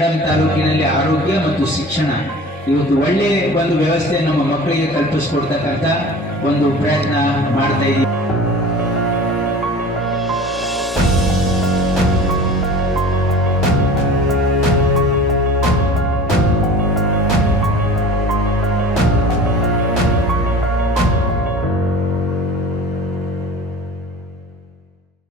ತಾಲೂಕಿನಲ್ಲಿ ಆರೋಗ್ಯ ಮತ್ತು ಶಿಕ್ಷಣ ಇವತ್ತು ಒಳ್ಳೆ ಒಂದು ವ್ಯವಸ್ಥೆ ನಮ್ಮ ಮಕ್ಕಳಿಗೆ ಕಲ್ಪಿಸ್ಕೊಡ್ತಕ್ಕಂಥ ಒಂದು ಪ್ರಯತ್ನ ಮಾಡ್ತಾ ಇದ್ದೀವಿ.